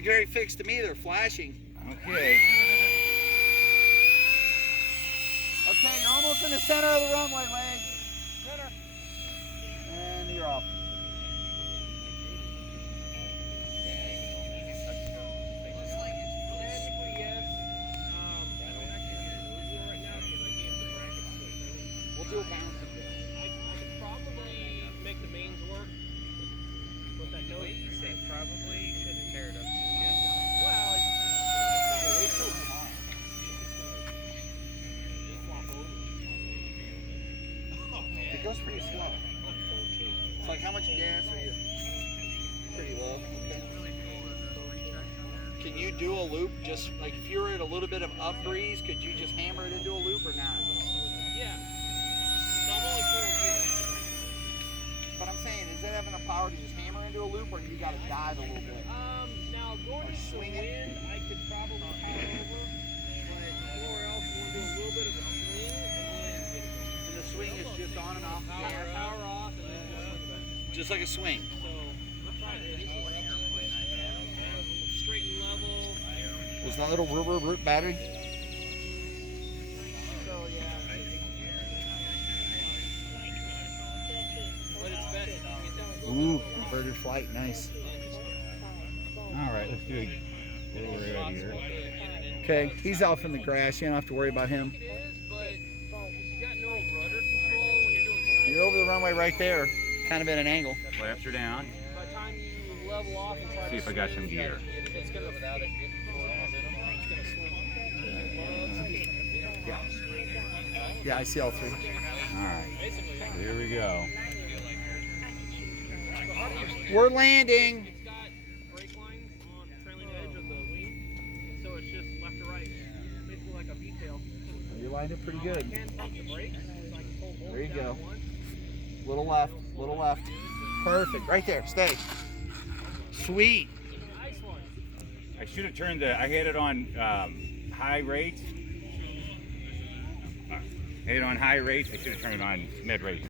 look very fixed to me. They're flashing. Okay. Okay, you're almost in the center of the runway, Wade. Center. And you're off. We'll do a bounce. I could probably make the mains work. But that note you say probably shouldn't tear it up. Well, it goes pretty slow. It's like, how much gas are you? Pretty low. Okay. Can you do a loop just like if you were at a little bit of up breeze, could you just hammer it into a loop or not? yeah. So I'm only pulling here. But I'm saying, is it having the power to just hammer into a loop, or you got to dive a little bit? Now going Or into the swing it? wind, I could probably power over, but anywhere else, we're gonna do a little bit of a swing, and then And the swing is just on and off the gas? power off, and then just swing back. Just like a swing. So we'll try this. Straight and level. Was that little rubber battery? So yeah. But it's best if you can get that. Ooh, inverted flight, nice. All right, let's do a little right here. Okay, he's off in the grass. You don't have to worry about him. It is, but you got no rudder control when you're doing sideways. You're over the runway right there, kind of at an angle. Flaps are down. By the time you level off and try See if I got some gear. it's gonna without it. It's gonna swim. Yeah, I see all three. All right, here we go. We're landing. It's got brake lines on the trailing edge of the wing, so it's just left to right, basically like a V-tail. You lined it pretty good. I can pump the brakes, so I can pull both There you down go. at once. Little left, little left. Perfect, right there, stay. Sweet. Nice one. I should have turned I had it on high rates. I had it on high rates. I should have turned it on mid rates.